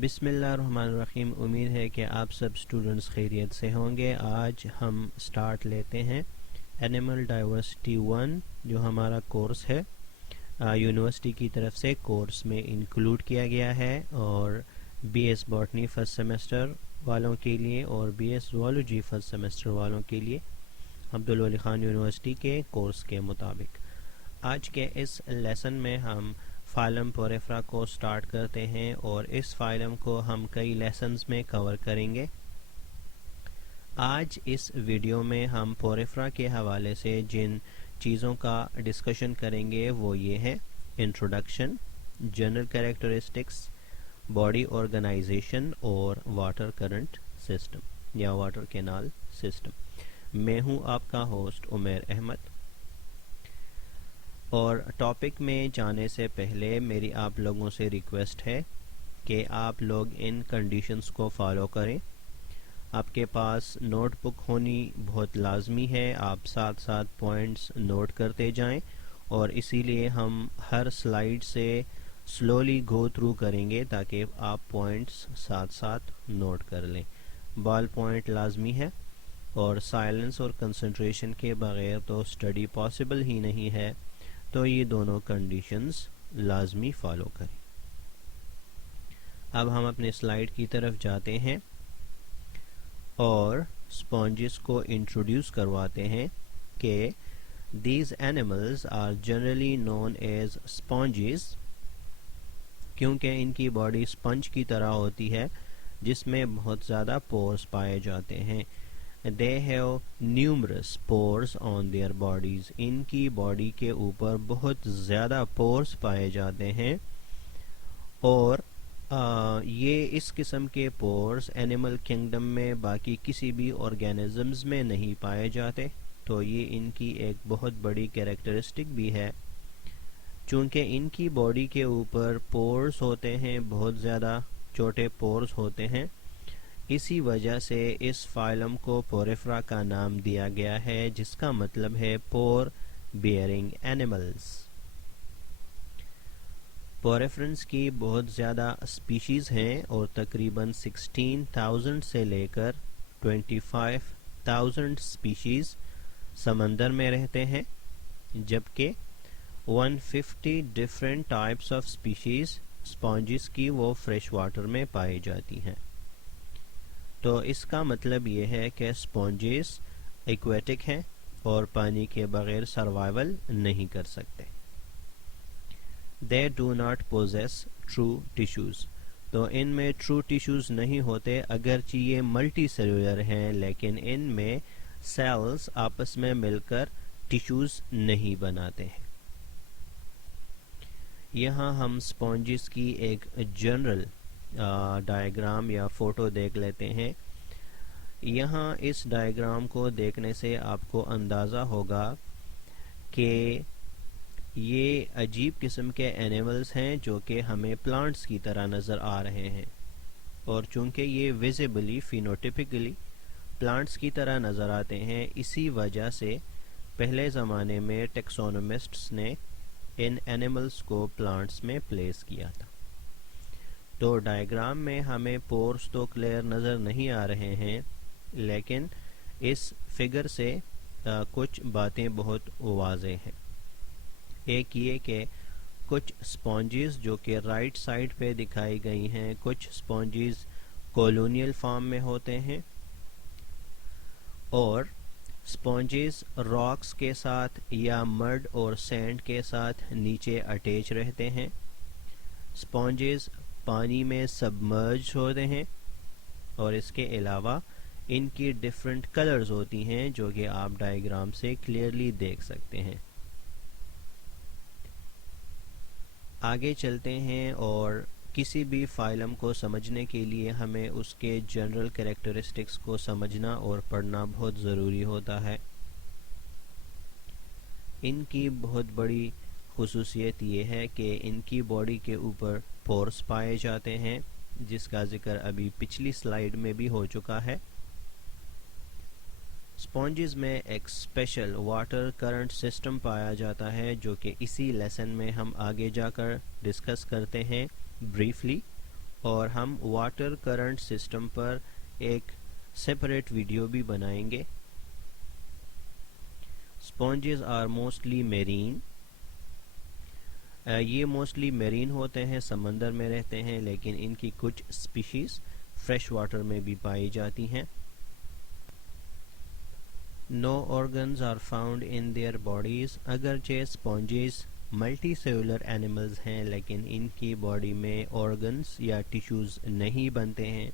بسم اللہ الرحمن الرحیم. امید ہے کہ آپ سب اسٹوڈنٹس خیریت سے ہوں گے. آج ہم سٹارٹ لیتے ہیں اینیمل ڈائیورسٹی 1 جو ہمارا کورس ہے یونیورسٹی کی طرف سے کورس میں انکلوڈ کیا گیا ہے، اور B S botany first semester والوں کے لیے اور B S zoology first semester والوں کے لیے عبدالولی خان یونیورسٹی کے کورس کے مطابق. آج کے اس لیسن میں ہم فائلم پوریفرا کو سٹارٹ کرتے ہیں، اور اس فائلم کو ہم کئی لیسنز میں کور کریں گے. آج اس ویڈیو میں ہم پوریفرا کے حوالے سے جن چیزوں کا ڈسکشن کریں گے وہ یہ ہے: introduction, general characteristics, body organisation اور واٹر کرنٹ سسٹم یا واٹر کینال سسٹم. میں ہوں آپ کا ہوسٹ عمیر احمد. اور ٹاپک میں جانے سے پہلے میری آپ لوگوں سے ریکویسٹ ہے کہ آپ لوگ ان کنڈیشنز کو فالو کریں. آپ کے پاس نوٹ بک ہونی بہت لازمی ہے. آپ ساتھ ساتھ پوائنٹس نوٹ کرتے جائیں، اور اسی لیے ہم ہر سلائیڈ سے سلولی گو تھرو کریں گے تاکہ آپ پوائنٹس ساتھ ساتھ نوٹ کر لیں. بال پوائنٹ لازمی ہے، اور سائلنس اور کنسنٹریشن کے بغیر تو اسٹڈی پاسبل ہی نہیں ہے، تو یہ دونوں کنڈیشنز لازمی فالو کریں. اب ہم اپنے سلائیڈ کی طرف جاتے ہیں اور اسپونجز کو انٹروڈیوس کرواتے ہیں کہ these animals are generally known as sponges, کیونکہ ان کی باڈی اسپنج کی طرح ہوتی ہے جس میں بہت زیادہ پورس پائے جاتے ہیں. They have numerous pores on their bodies. ان کی باڈی کے اوپر بہت زیادہ پورس پائے جاتے ہیں، اور یہ اس قسم کے پورس اینیمل کنگڈم میں باقی کسی بھی آرگینزمز میں نہیں پائے جاتے. تو یہ ان کی ایک بہت بڑی کیریکٹرسٹک بھی ہے. چونکہ ان کی باڈی کے اوپر پورس ہوتے ہیں، بہت زیادہ چھوٹے پورس ہوتے ہیں، اسی وجہ سے اس فائلم کو پوریفرا کا نام دیا گیا ہے، جس کا مطلب ہے پور بیئرنگ اینیملز. پوریفرنس کی بہت زیادہ اسپیشیز ہیں، اور تقریباً 16,000 سے لے کر 25,000 اسپیشیز سمندر میں رہتے ہیں، جبکہ 150 ڈفرینٹ ٹائپس آف اسپیشیز اسپونجز کی وہ فریش واٹر میں پائی جاتی ہیں. تو اس کا مطلب یہ ہے کہ اسپونجز ایکویٹک ہیں اور پانی کے بغیر سروائیول نہیں کر سکتے. They do not possess true tissues. تو ان میں ٹرو ٹیشوز نہیں ہوتے، اگرچہ یہ ملٹی سیلولر ہیں، لیکن ان میں سیلز آپس میں مل کر ٹیشوز نہیں بناتے ہیں. یہاں ہم اسپونجز کی ایک جنرل ڈائیگرام یا فوٹو دیکھ لیتے ہیں. یہاں اس ڈائیگرام کو دیکھنے سے آپ کو اندازہ ہوگا کہ یہ عجیب قسم کے اینیملز ہیں جو کہ ہمیں پلانٹس کی طرح نظر آ رہے ہیں، اور چونکہ یہ ویزیبلی فینوٹیپکلی پلانٹس کی طرح نظر آتے ہیں، اسی وجہ سے پہلے زمانے میں ٹیکسونومسٹس نے ان اینیملز کو پلانٹس میں پلیس کیا تھا. تو ڈائیگرام میں ہمیں پورس تو کلیئر نظر نہیں آ رہے ہیں، لیکن اس فگر سے کچھ باتیں بہت واضح ہیں. ایک یہ کہ کچھ اسپونجز جو کہ رائٹ سائڈ پہ دکھائی گئی ہیں، کچھ اسپونجز کولونیل فارم میں ہوتے ہیں، اور اسپونجز راکس کے ساتھ یا مڈ اور سینڈ کے ساتھ نیچے اٹیچ رہتے ہیں. اسپونجز پانی میں سبمرج ہوتے ہیں، اور اس کے علاوہ ان کی ڈفرینٹ کلرز ہوتی ہیں جو کہ آپ ڈائیگرام سے کلیئرلی دیکھ سکتے ہیں. آگے چلتے ہیں، اور کسی بھی فائلم کو سمجھنے کے لیے ہمیں اس کے جنرل کیریکٹرسٹکس کو سمجھنا اور پڑھنا بہت ضروری ہوتا ہے. ان کی بہت بڑی خصوصیت یہ ہے کہ ان کی باڈی کے اوپر پورس پائے جاتے ہیں، جس کا ذکر ابھی پچھلی سلائیڈ میں بھی ہو چکا ہے. اسپونجز میں ایک اسپیشل واٹر کرنٹ سسٹم پایا جاتا ہے، جو کہ اسی لیسن میں ہم آگے جا کر ڈسکس کرتے ہیں بریفلی. اور ہم واٹر کرنٹ سسٹم پر ایک سیپریٹ ویڈیو بھی بنائیں گے. اسپونجز آر موسٹلی میرین. یہ موسٹلی میرین ہوتے ہیں, سمندر میں رہتے ہیں, لیکن ان کی کچھ اسپیشیز فریش واٹر میں بھی پائی جاتی ہیں. No organs are found in their bodies. اگرچہ اسپونجز ملٹی سیلولر اینیملز ہیں لیکن ان کی باڈی میں آرگنز یا ٹیشوز نہیں بنتے ہیں.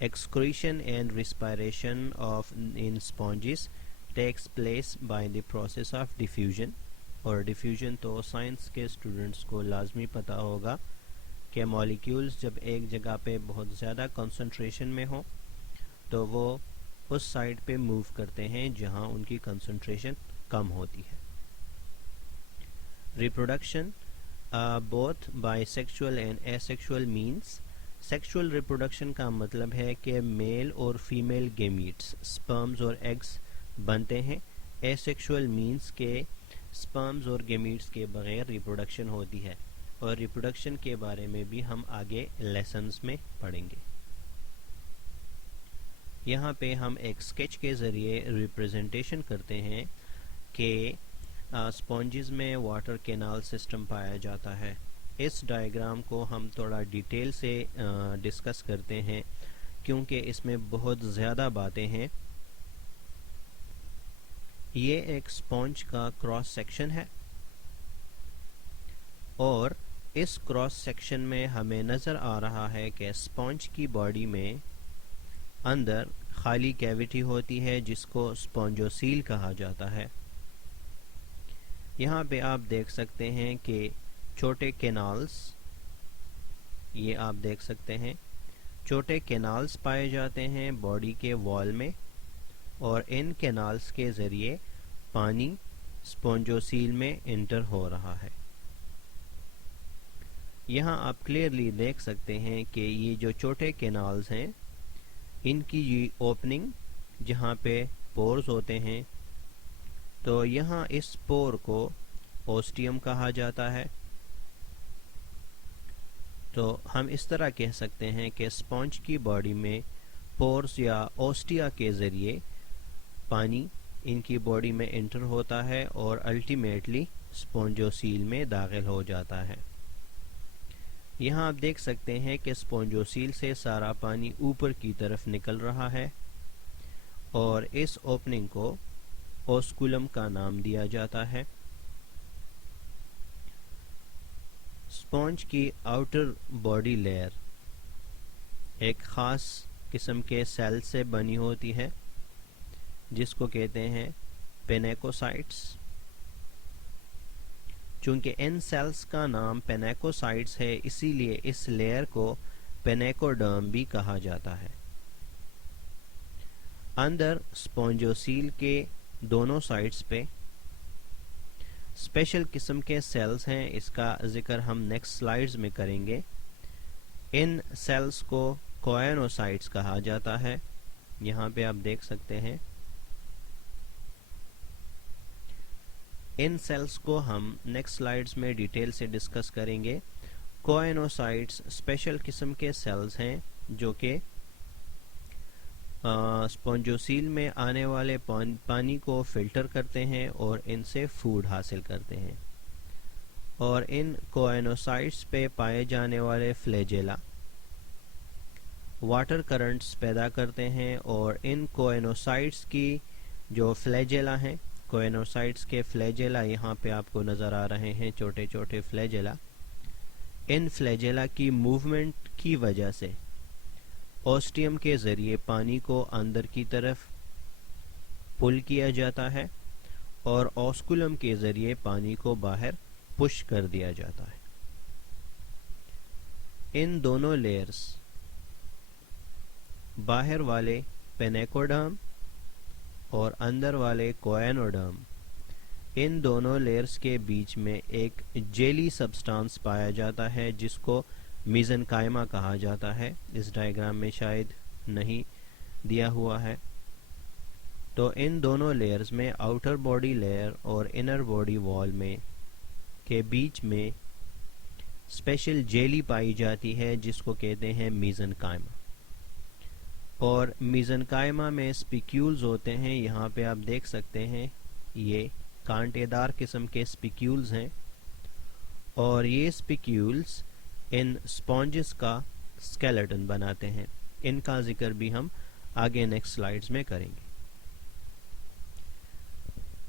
Excretion and respiration in sponges takes place by the process of diffusion. اور ڈیفیوژن تو سائنس کے اسٹوڈنٹس کو لازمی پتہ ہوگا کہ مالیکیولز جب ایک جگہ پہ بہت زیادہ کنسنٹریشن میں ہوں تو وہ اس سائڈ پہ موو کرتے ہیں جہاں ان کی کنسنٹریشن کم ہوتی ہے. Reproduction both by sexual and a sexual means. Sexual reproduction کا مطلب ہے کہ میل اور فیمیل گیمیٹس سپرمز اور ایگز بنتے ہیں. اے سیکشول مینس کہ سپرمز اور گیمیٹس کے بغیر ریپروڈکشن ہوتی ہے, اور ریپروڈکشن کے بارے میں بھی ہم آگے لیسنز میں پڑھیں گے. یہاں پہ ہم ایک اسکیچ کے ذریعے ریپریزنٹیشن کرتے ہیں کہ اسپونجز میں واٹر کینال سسٹم پایا جاتا ہے. اس ڈائیگرام کو ہم تھوڑا ڈیٹیل سے ڈسکس کرتے ہیں کیونکہ اس میں بہت زیادہ باتیں ہیں. یہ ایک اسپونج کا کراس سیکشن ہے اور اس کراس سیکشن میں ہمیں نظر آ رہا ہے کہ اسپونج کی باڈی میں اندر خالی کیویٹی ہوتی ہے جس کو اسپونجوسیل کہا جاتا ہے. یہاں پہ آپ دیکھ سکتے ہیں کہ چھوٹے کینالز, یہ آپ دیکھ سکتے ہیں چھوٹے کینالز پائے جاتے ہیں باڈی کے وال میں, اور ان کینالز کے ذریعے پانی اسپونجوسیل میں انٹر ہو رہا ہے. یہاں آپ کلیئرلی دیکھ سکتے ہیں کہ یہ جو چھوٹے کینالز ہیں ان کی یہ اوپننگ جہاں پہ پورز ہوتے ہیں, تو یہاں اس پور کو اوسٹیم کہا جاتا ہے. تو ہم اس طرح کہہ سکتے ہیں کہ اسپونج کی باڈی میں پورز یا اوسٹیا کے ذریعے پانی ان کی باڈی میں انٹر ہوتا ہے اور الٹیمیٹلی اسپونجوسیل میں داخل ہو جاتا ہے. یہاں آپ دیکھ سکتے ہیں کہ اسپونجوسیل سے سارا پانی اوپر کی طرف نکل رہا ہے اور اس اوپننگ کو اوسکولم کا نام دیا جاتا ہے. اسپونج کی آؤٹر باڈی لیئر ایک خاص قسم کے سیل سے بنی ہوتی ہے جس کو کہتے ہیں پینیکوسائٹس. چونکہ ان سیلز کا نام پینیکوسائٹس ہے اسی لیے اس لیئر کو پینیکوڈرم بھی کہا جاتا ہے. اندر اسپونجوسیل کے دونوں سائڈز پہ اسپیشل قسم کے سیلز ہیں, اس کا ذکر ہم نیکسٹ سلائیڈز میں کریں گے. ان سیلز کو کوئنوسائٹس کہا جاتا ہے. یہاں پہ آپ دیکھ سکتے ہیں ان سیلز کو ہم نیکسٹ سلائیڈز میں ڈیٹیل سے ڈسکس کریں گے. کوئنوسائٹس اسپیشل قسم کے سیلز ہیں جو کہ اسپونجوسیل میں آنے والے پانی کو فلٹر کرتے ہیں اور ان سے فوڈ حاصل کرتے ہیں, اور ان کوئنوسائٹس پہ پائے جانے والے فلیجیلا واٹر کرنٹس پیدا کرتے ہیں, اور ان کوئنوسائٹس کی جو فلیجیلا ہیں, کوئنوسائٹس کے فلیجیلا یہاں پہ آپ کو نظر آ رہے ہیں چھوٹے چھوٹے فلیجیلا, ان فلیجیلا کی موومنٹ کی وجہ سے اوسٹیم کے ذریعے پانی کو اندر کی طرف پل کیا جاتا ہے اور اوسکولم کے ذریعے پانی کو باہر پش کر دیا جاتا ہے. ان دونوں لیئرز باہر والے پینیکوڈرم اور اندر والے کوئنوڈرم, ان دونوں لیئرز کے بیچ میں ایک جیلی سبسٹانس پایا جاتا ہے جس کو میزنکائما کہا جاتا ہے. اس ڈائیگرام میں شاید نہیں دیا ہوا ہے. تو ان دونوں لیئرز میں آؤٹر باڈی لیئر اور انر باڈی وال میں کے بیچ میں اسپیشل جیلی پائی جاتی ہے جس کو کہتے ہیں میزنکائما. اور میزنکائما میں اسپیکیولز ہوتے ہیں. یہاں پہ آپ دیکھ سکتے ہیں یہ کانٹے دار قسم کے اسپیکیولز ہیں اور یہ اسپیکیولز ان اسپونجز کا اسکیلیٹن بناتے ہیں. ان کا ذکر بھی ہم آگے نیکسٹ سلائیڈز میں کریں گے.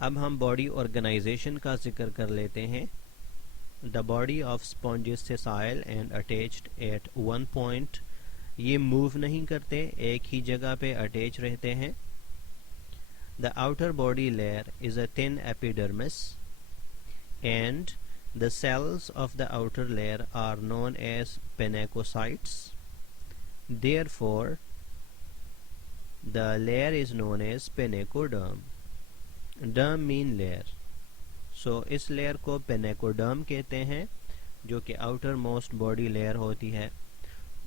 اب ہم باڈی آرگنائزیشن کا ذکر کر لیتے ہیں. The body of sponge is sessile and attached at one point. یہ موو نہیں کرتے, ایک ہی جگہ پہ اٹیچ رہتے ہیں. The outer body layer is a thin epidermis and the cells of the outer layer are known as pinacocytes. Therefore, the layer is known as pinacoderm. Derm mean layer. So us layer کو پینیکوڈرم کہتے ہیں جو کہ outer most body layer ہوتی ہے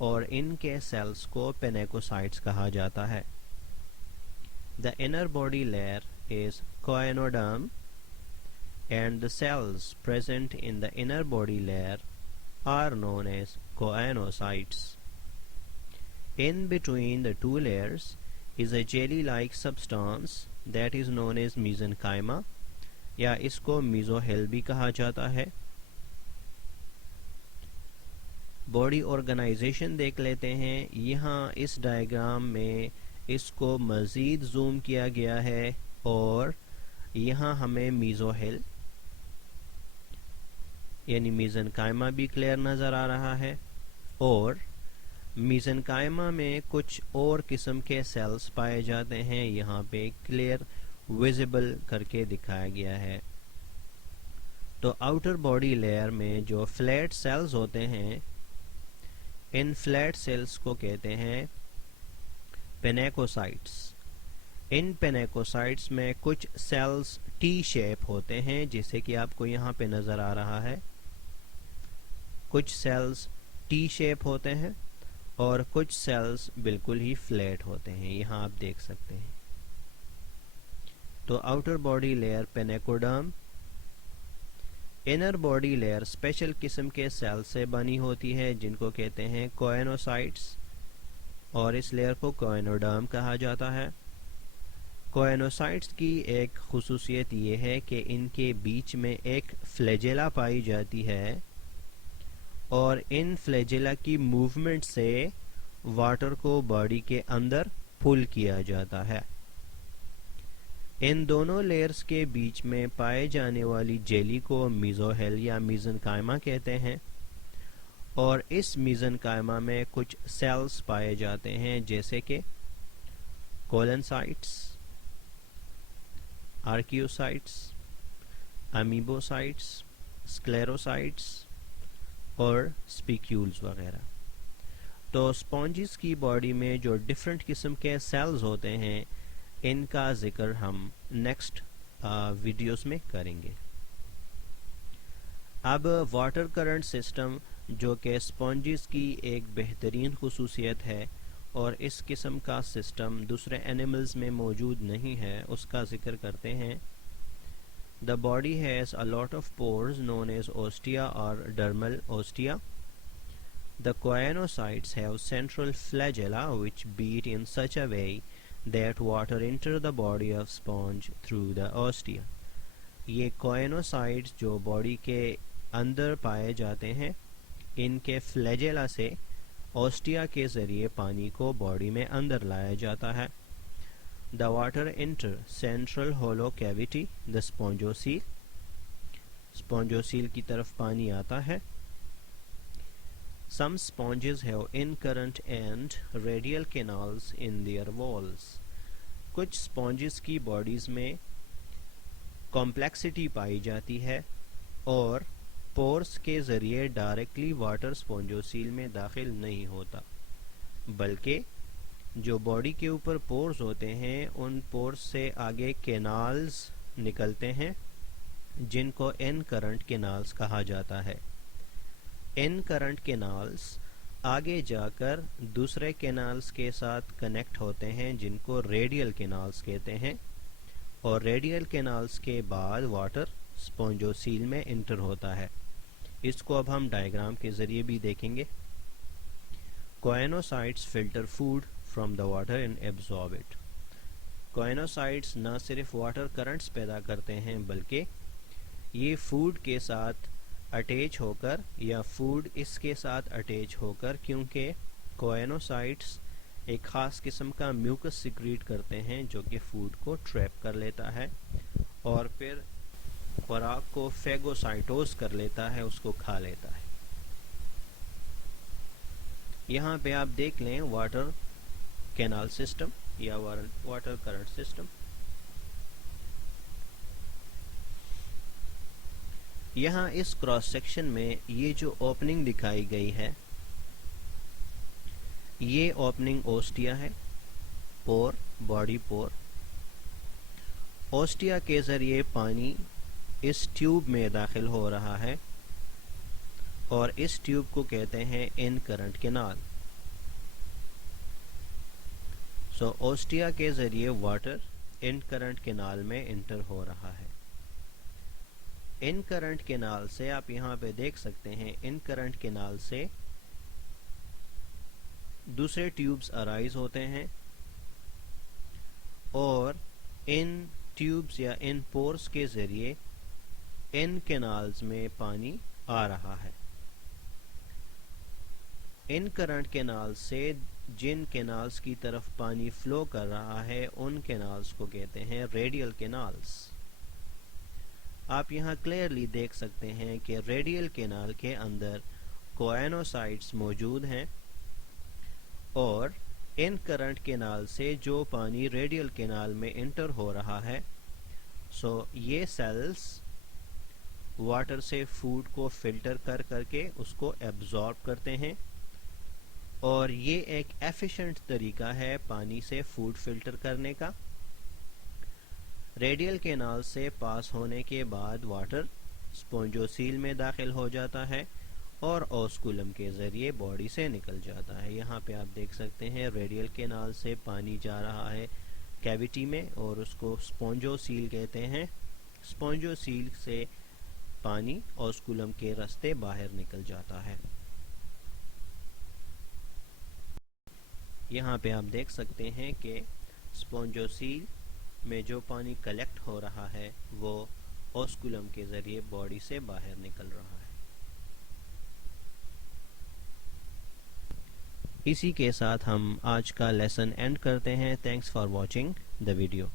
اور ان کے sales کو پینیکوسائٹس کہا جاتا ہے. The inner body layer is choanoderm and the cells present in the inner body layer are known as choanocytes. In between the two layers is a jelly-like substance that is known as mesenchyma یا اس کو میزوہیل بھی کہا جاتا ہے. Body organization دیکھ لیتے ہیں. یہاں اس ڈائیگرام میں اس کو مزید زوم کیا گیا ہے اور یہاں ہمیں میزوہیل یعنی میزنکائما بھی کلیئر نظر آ رہا ہے اور میزنکائما میں کچھ اور قسم کے سیلز پائے جاتے ہیں. یہاں پہ کلیئر ویزیبل کر کے دکھایا گیا ہے. تو آؤٹر باڈی لیئر میں جو فلیٹ سیلز ہوتے ہیں ان فلیٹ سیلز کو کہتے ہیں پینیکوسائٹس. ان پینیکوسائٹس میں کچھ سیلز ٹی شیپ ہوتے ہیں جیسے کہ آپ کو یہاں پہ نظر آ رہا ہے. کچھ سیلز ٹی شیپ ہوتے ہیں اور کچھ سیلز بالکل ہی فلیٹ ہوتے ہیں. یہاں آپ دیکھ سکتے ہیں. تو outer body layer pinacoderm, inner body layer special قسم کے سیل سے بنی ہوتی ہے جن کو کہتے ہیں کوئنوسائٹس اور اس لیئر کو کوئنوڈرم کہا جاتا ہے. کوئنوسائٹس کی ایک خصوصیت یہ ہے کہ ان کے بیچ میں ایک فلیجیلا پائی جاتی ہے اور ان فلیجیلا کی موومنٹ سے واٹر کو باڈی کے اندر پل کیا جاتا ہے. ان دونوں لیئرز کے بیچ میں پائے جانے والی جیلی کو میزوہیل یا میزنکائما کہتے ہیں اور اس میزنکائما میں کچھ سیلز پائے جاتے ہیں جیسے کہ کولنسائٹس, آرکیوسائٹس, امیبوسائٹس, اسکلیروسائٹس اور اسپیکیولز وغیرہ. تو اسپونجز کی باڈی میں جو ڈفرینٹ قسم کے سیلز ہوتے ہیں ان کا ذکر ہم نیکسٹ ویڈیوز میں کریں گے. اب واٹر کرنٹ سسٹم جو کہ اسپونجز کی ایک بہترین خصوصیت ہے اور اس قسم کا سسٹم دوسرے اینیملز میں موجود نہیں ہے اس کا ذکر کرتے ہیں. The body has a lot of pores known as ostia or dermal ostia. The choanocytes have central flagella which beat in such a way that water enter the body of sponge through the ostia. یہ کوئنوسائٹس جو body کے اندر پائے جاتے ہیں ان کے فلیجیلا سے اوسٹیا کے ذریعے پانی کو باڈی میں اندر لایا جاتا ہے. The water enter central hollow cavity, the spongiocele. spongiocele کی طرف پانی آتا ہے. Some sponges have incurrent and radial canals in their walls. کچھ sponges کی باڈیز میں کمپلیکسٹی پائی جاتی ہے اور پورس کے ذریعے ڈائریکٹلی واٹر spongiocele میں داخل نہیں ہوتا بلکہ جو باڈی کے اوپر پورز ہوتے ہیں ان پورز سے آگے کینالز نکلتے ہیں جن کو ان کرنٹ کینالز کہا جاتا ہے. ان کرنٹ کینالز آگے جا کر دوسرے کینالز کے ساتھ کنیکٹ ہوتے ہیں جن کو ریڈیل کینالز کہتے ہیں اور ریڈیل کینالز کے بعد واٹر spongiocele میں انٹر ہوتا ہے. اس کو اب ہم ڈائیگرام کے ذریعے بھی دیکھیں گے. Choanocytes filter food from the water and absorb it. Choanocytes نہ صرف واٹر کرنٹس پیدا کرتے ہیں بلکہ یہ فوڈ کے ساتھ اٹیچ ہو کر یا فوڈ اس کے ساتھ اٹیچ ہو کر، کیونکہ کوئنوسائٹس ایک خاص قسم کا میوکس سیکریٹ کرتے ہیں جو کہ فوڈ کو ٹریپ کر لیتا ہے اور پھر خوراک کو فیگوسائٹوز کر لیتا ہے، اس کو کھا لیتا ہے. یہاں پہ آپ دیکھ لیں واٹر کینال سسٹم یا واٹر کرنٹ سسٹم. یہاں اس کراس سیکشن میں یہ جو اوپننگ دکھائی گئی ہے، یہ اوپننگ اوسٹیا ہے، پور، باڈی پور. اوسٹیا کے ذریعے پانی اس ٹیوب میں داخل ہو رہا ہے اور اس ٹیوب کو کہتے ہیں ان کرنٹ کینال. سو اوسٹیا کے ذریعے واٹر ان کرنٹ کینال میں انٹر ہو رہا ہے. ان کرنٹ کینال سے آپ یہاں پہ دیکھ سکتے ہیں، ان کرنٹ کینال سے دوسرے ٹیوبز ارائز ہوتے ہیں اور ان ٹیوبز یا ان پورز کے ذریعے ان کینالز میں پانی آ رہا ہے. ان کرنٹ کینال سے جن کینالز کی طرف پانی فلو کر رہا ہے ان کینالز کو کہتے ہیں ریڈیل کینالز. آپ یہاں کلیئرلی دیکھ سکتے ہیں کہ ریڈیل کینال کے اندر کوئنوسائٹس موجود ہیں اور ان کرنٹ کینال سے جو پانی ریڈیل کینال میں انٹر ہو رہا ہے، سو یہ سیلز واٹر سے فوڈ کو فلٹر کر کر کے اس کو ایبزارب کرتے ہیں اور یہ ایک ایفیشنٹ طریقہ ہے پانی سے فوڈ فلٹر کرنے کا. ریڈیل کینال سے پاس ہونے کے بعد واٹر اسپونجوسیل میں داخل ہو جاتا ہے اور اوسکولم کے ذریعے باڈی سے نکل جاتا ہے. یہاں پہ آپ دیکھ سکتے ہیں ریڈیل کینال سے پانی جا رہا ہے کیویٹی میں اور اس کو اسپونجوسیل کہتے ہیں. اسپونجوسیل سے پانی اوسکولم کے راستے باہر نکل جاتا ہے. یہاں پہ آپ دیکھ سکتے ہیں کہ اسپونجوسیل میں جو پانی کلیکٹ ہو رہا ہے وہ اوسکولم کے ذریعے باڈی سے باہر نکل رہا ہے. اسی کے ساتھ ہم آج کا لیسن اینڈ کرتے ہیں. Thanks for watching the video.